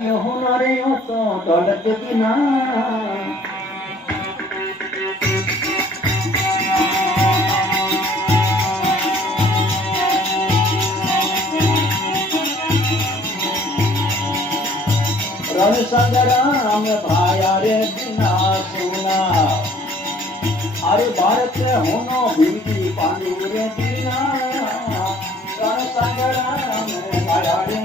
હોનારે તો ઢોલક ના રણ સંગ્રામ ભાયા રે દિના સુના અરે ભારત હોનો ભીતી પાંડુ રે દિના રણ સંગ્રામ ભાયા રે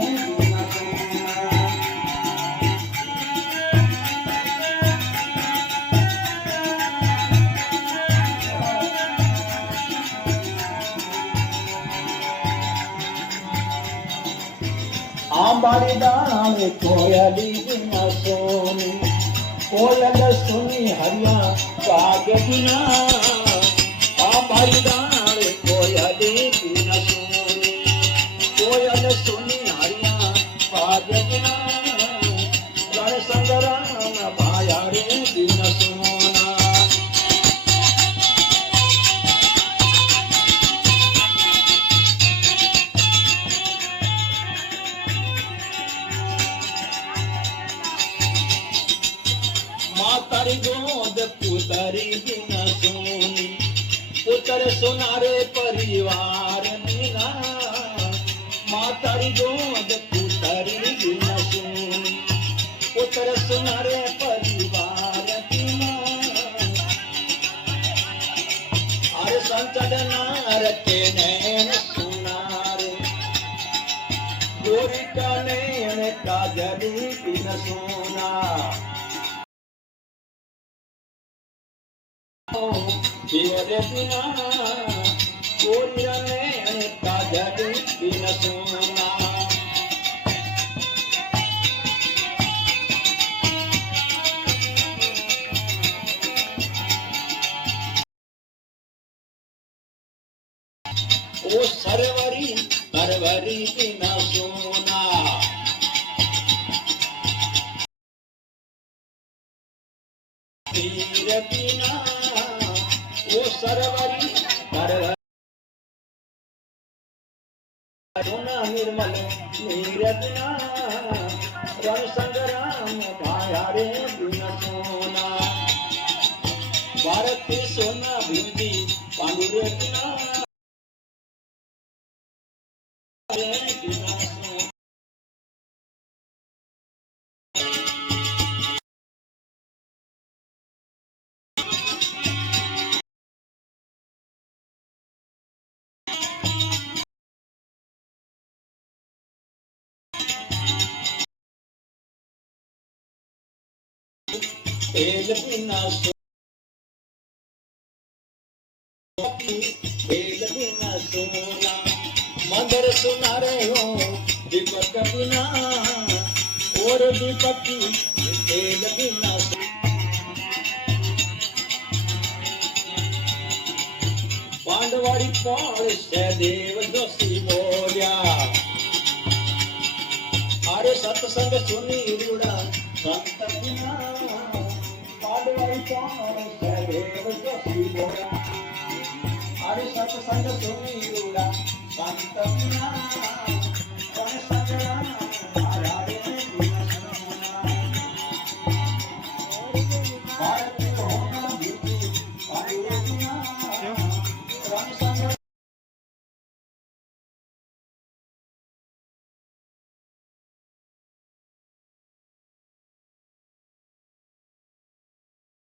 आंबाड़ी दाने कोयली बिना सोनी कोयल सुनी हरिया काग बिना आंबाड़ी दाने कोयली बिना सोनी कोयल सुनी हरिया काग बिना रण संग्राम भाया रे बिना सोना तारी गोद पुतरी बिना सोनी पुत्र सुनारे परिवार बिना मातारी गोद पुतरी बिना सोनी पुत्र सुनारे परिवार बिना अरे संचल नार के नैन सुनारे गोरी का नैन काजली बिना सोना तेरे बिना कोई रने काजल बिना सोना ओ सरवरी परवरी बिना सोना तीर बिना ओ सरवरी परवरी सोना निर्मल नीरजना रण संग्राम भाया रे बिना सोना भारत सोना भिंडी पांडु रे बिना तेल बिना तेल बिना सोना मदर सुना रहे हो दीपक बिना और दीपक तेल बिना पांडवाड़ी पाल से देव जोशी बोलिया अरे सत्संग सुनी रूड़ा संत बिना पांडवाड़ी पाल से देव जोशी बोलिया अरे सत्संग सुनी रूड़ा संत बिना